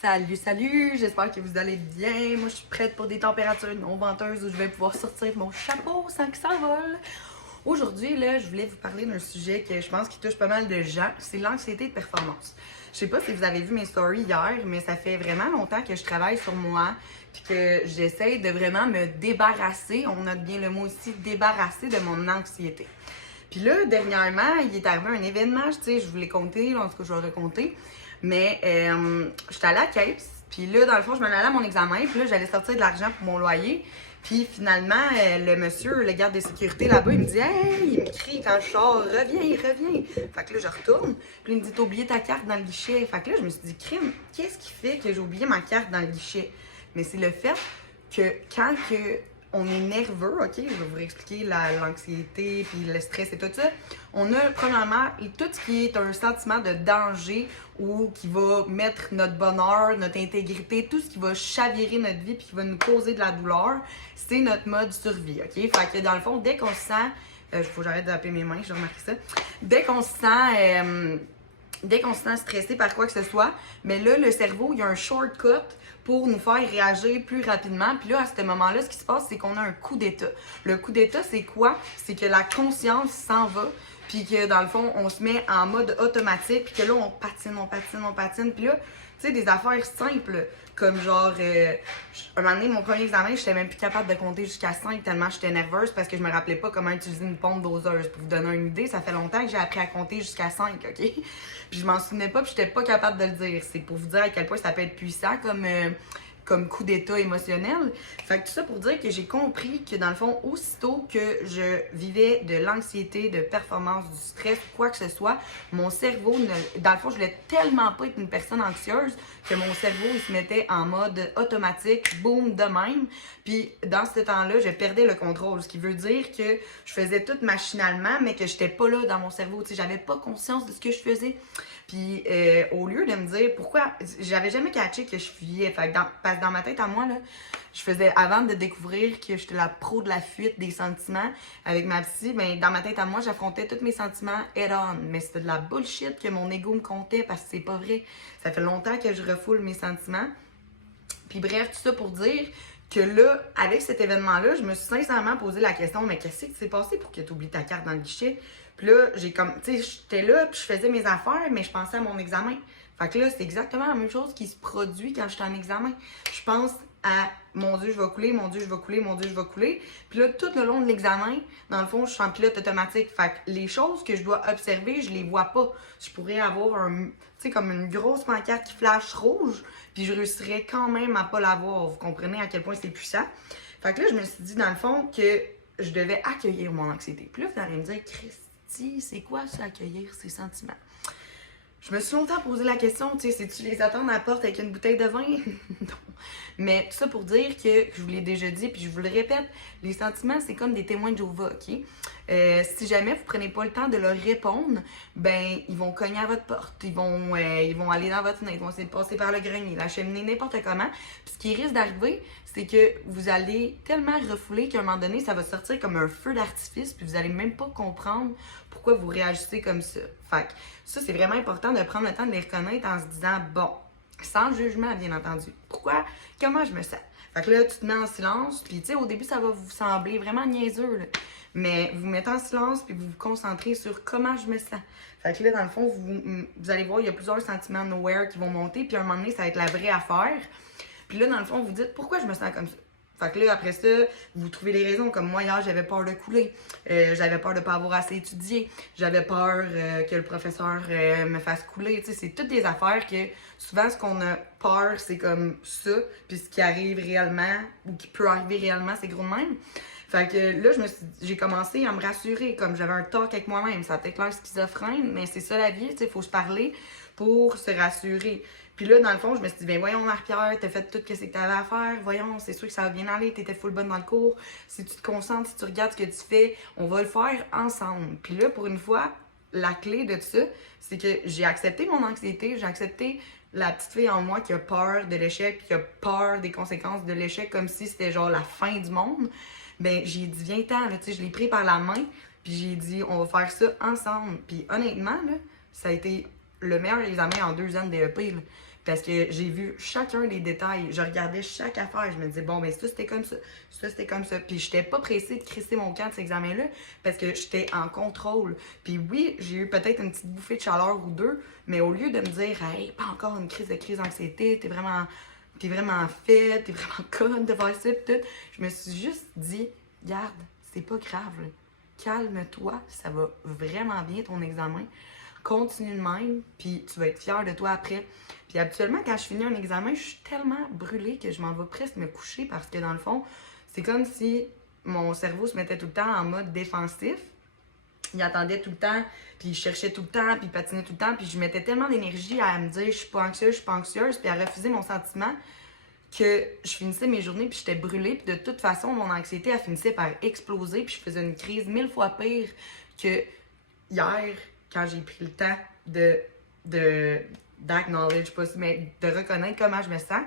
Salut, salut! J'espère que vous allez bien. Moi, je suis prête pour des températures non venteuses où je vais pouvoir sortir mon chapeau sans que ça vole. Aujourd'hui, là, je voulais vous parler d'un sujet que je pense qui touche pas mal de gens. C'est l'anxiété de performance. Je sais pas si vous avez vu mes stories hier, mais ça fait vraiment longtemps que je travaille sur moi puis que j'essaie de vraiment me débarrasser, on note bien le mot aussi, débarrasser de mon anxiété. Puis là, dernièrement, il est arrivé un événement, tu sais, je vous l'ai compté, en tout cas, je vais le raconter. Mais j'étais allée à la caisse, puis là, dans le fond, je m'en allais à mon examen, puis là, j'allais sortir de l'argent pour mon loyer. Puis finalement, le monsieur, le garde de sécurité là-bas, il me dit « Hey! » Il me crie quand je sors « Reviens, reviens! » Fait que là, je retourne, puis il me dit « T'as oublié ta carte dans le guichet. » Fait que là, je me suis dit « Crime, qu'est-ce qui fait que j'ai oublié ma carte dans le guichet? » Mais c'est le fait que quand on est nerveux, ok, je vais vous réexpliquer l'anxiété puis le stress et tout ça. On a premièrement tout ce qui est un sentiment de danger ou qui va mettre notre bonheur, notre intégrité, tout ce qui va chavirer notre vie puis qui va nous causer de la douleur, c'est notre mode survie, ok? Fait que dans le fond, dès qu'on se sent, faut que j'arrête de taper mes mains, j'ai remarqué ça. Dès qu'on se sent stressé par quoi que ce soit, mais là, le cerveau, il y a un shortcut pour nous faire réagir plus rapidement. Puis là, à ce moment-là, ce qui se passe, c'est qu'on a un coup d'état. Le coup d'état, c'est quoi? C'est que la conscience s'en va, puis que dans le fond, on se met en mode automatique, puis que là, on patine. Puis là, tu sais, des affaires simples, comme genre, un moment donné, mon premier examen, j'étais même plus capable de compter jusqu'à 5 tellement j'étais nerveuse parce que je me rappelais pas comment utiliser une pompe doseuse. Pour vous donner une idée, ça fait longtemps que j'ai appris à compter jusqu'à 5, ok? Puis je m'en souvenais pas, puis j'étais pas capable de le dire. C'est pour vous dire à quel point ça peut être puissant comme coup d'état émotionnel. Fait que tout ça pour dire que j'ai compris que dans le fond, aussitôt que je vivais de l'anxiété, de performance, du stress ou quoi que ce soit, mon cerveau, dans le fond, je voulais tellement pas être une personne anxieuse que mon cerveau, il se mettait en mode automatique, boum, de même. Puis dans ce temps-là, je perdais le contrôle, ce qui veut dire que je faisais tout machinalement, mais que j'étais pas là dans mon cerveau, tu sais, j'avais pas conscience de ce que je faisais. Puis au lieu de me dire pourquoi, j'avais jamais catché que je fuyais. Fait que parce que dans ma tête à moi, là, je faisais, avant de découvrir que j'étais la pro de la fuite des sentiments avec ma psy, ben dans ma tête à moi, j'affrontais tous mes sentiments head-on. Mais c'était de la bullshit que mon ego me comptait parce que c'est pas vrai. Ça fait longtemps que je refoule mes sentiments. Puis bref, tout ça pour dire que là, avec cet événement-là, je me suis sincèrement posé la question, mais qu'est-ce qui s'est passé pour que tu oublies ta carte dans le guichet? Puis là, j'ai comme, tu sais, j'étais là, puis je faisais mes affaires, mais je pensais à mon examen. Fait que là, c'est exactement la même chose qui se produit quand je suis en examen. Je pense à mon Dieu, je vais couler, mon Dieu, je vais couler, mon Dieu, je vais couler. Puis là, tout le long de l'examen, dans le fond, je suis en pilote automatique. Fait que les choses que je dois observer, je les vois pas. Je pourrais avoir tu sais, comme une grosse pancarte qui flash rouge, puis je réussirais quand même à pas la voir. Vous comprenez à quel point c'est puissant? Fait que là, je me suis dit, dans le fond, que je devais accueillir mon anxiété. Puis là, vous allez me dire, Christy, c'est quoi ça, accueillir ses sentiments? Je me suis longtemps posé la question, tu sais, si tu les attends à la porte avec une bouteille de vin? Non. Mais tout ça pour dire que, je vous l'ai déjà dit, puis je vous le répète, les sentiments, c'est comme des témoins de Jéhovah, ok? Si jamais vous prenez pas le temps de leur répondre, ben, ils vont cogner à votre porte, ils vont aller dans votre fenêtre, ils vont essayer de passer par le grenier, la cheminée, n'importe comment. Puis ce qui risque d'arriver, c'est que vous allez tellement refouler qu'à un moment donné, ça va sortir comme un feu d'artifice, puis vous allez même pas comprendre pourquoi vous réagissez comme ça. Fait que ça, c'est vraiment important de prendre le temps de les reconnaître en se disant, bon, sans jugement, bien entendu. Pourquoi? Comment je me sens? Fait que là, tu te mets en silence, puis tu sais, au début, ça va vous sembler vraiment niaiseux, là. Mais vous mettez en silence, puis vous vous concentrez sur comment je me sens. Fait que là, dans le fond, vous allez voir, il y a plusieurs sentiments nowhere qui vont monter, puis à un moment donné, ça va être la vraie affaire. Puis là, dans le fond, vous dites, pourquoi je me sens comme ça? Fait que là, après ça, vous trouvez les raisons. Comme moi, hier, j'avais peur de couler. J'avais peur de ne pas avoir assez étudié. J'avais peur que le professeur me fasse couler. Tu sais, c'est toutes des affaires que souvent, ce qu'on a peur, c'est comme ça. Puis ce qui arrive réellement ou qui peut arriver réellement, c'est gros de même. Fait que là, j'ai commencé à me rassurer. Comme j'avais un talk avec moi-même. Ça a peut-être l'air schizophrène, mais c'est ça la vie. Tu sais, il faut se parler pour se rassurer. Puis là, dans le fond, je me suis dit, ben voyons, Marie-Pierre, t'as fait tout ce que t'avais à faire. Voyons, c'est sûr que ça va bien aller. T'étais full bonne dans le cours. Si tu te concentres, si tu regardes ce que tu fais, on va le faire ensemble. Puis là, pour une fois, la clé de ça, c'est que j'ai accepté mon anxiété. J'ai accepté la petite fille en moi qui a peur de l'échec, qui a peur des conséquences de l'échec, comme si c'était genre la fin du monde. Ben, j'ai dit, viens-t'en, tu sais, je l'ai pris par la main. Puis j'ai dit, on va faire ça ensemble. Puis honnêtement, là, ça a été le meilleur examen en 2 ans de DEP, là. Parce que j'ai vu chacun des détails. Je regardais chaque affaire. Je me disais, bon, ben ça, c'était comme ça. Ça, c'était comme ça. Puis j'étais pas pressée de crisser mon camp de cet examen-là parce que j'étais en contrôle. Puis oui, j'ai eu peut-être une petite bouffée de chaleur ou deux, mais au lieu de me dire, hey, pas encore une crise d'anxiété, t'es vraiment faite, t'es vraiment conne de faire ça, pis tout, je me suis juste dit, garde, c'est pas grave, là. Calme-toi, ça va vraiment bien ton examen. Continue de même, puis tu vas être fière de toi après. Puis habituellement, quand je finis un examen, je suis tellement brûlée que je m'en vais presque me coucher parce que dans le fond, c'est comme si mon cerveau se mettait tout le temps en mode défensif. Il attendait tout le temps, puis il cherchait tout le temps, puis il patinait tout le temps, puis je mettais tellement d'énergie à me dire je suis pas anxieuse, puis à refuser mon sentiment que je finissais mes journées, puis j'étais brûlée, puis de toute façon, mon anxiété, elle finissait par exploser, puis je faisais une crise 1000 fois pire que hier, quand j'ai pris le temps d'acknowledge, pas si, mais de reconnaître comment je me sens,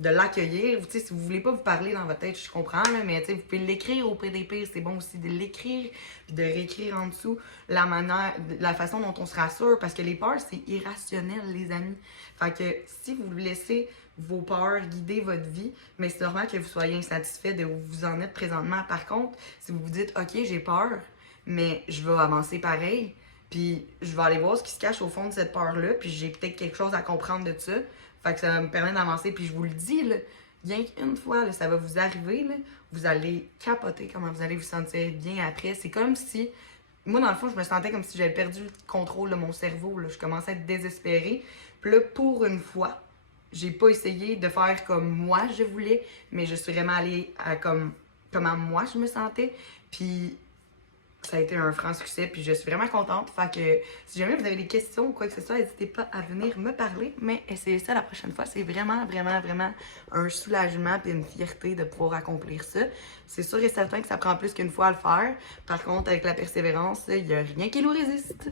de l'accueillir. Tu sais, si vous voulez pas vous parler dans votre tête, je comprends, là, mais tu sais, vous pouvez l'écrire au PDP, c'est bon aussi de l'écrire, puis de réécrire en dessous la façon dont on se rassure, parce que les peurs, c'est irrationnel, les amis. Fait que si vous laissez vos peurs guider votre vie, mais c'est normal que vous soyez insatisfait de où vous en êtes présentement. Par contre, si vous vous dites, OK, j'ai peur, mais je vais avancer pareil, puis je vais aller voir ce qui se cache au fond de cette peur-là, puis j'ai peut-être quelque chose à comprendre de ça. Fait que ça me permet d'avancer, puis je vous le dis, là, bien qu'une fois, là, ça va vous arriver, là, vous allez capoter comment vous allez vous sentir bien après. C'est comme si, moi dans le fond, je me sentais comme si j'avais perdu le contrôle de mon cerveau, là. Je commençais à être désespérée. Puis là, pour une fois, j'ai pas essayé de faire comme moi je voulais, mais je suis vraiment allée à comment moi je me sentais. Puis ça a été un franc succès, puis je suis vraiment contente. Fait que si jamais vous avez des questions ou quoi que ce soit, n'hésitez pas à venir me parler. Mais essayez ça la prochaine fois. C'est vraiment, vraiment, vraiment un soulagement et une fierté de pouvoir accomplir ça. C'est sûr et certain que ça prend plus qu'une fois à le faire. Par contre, avec la persévérance, il n'y a rien qui nous résiste.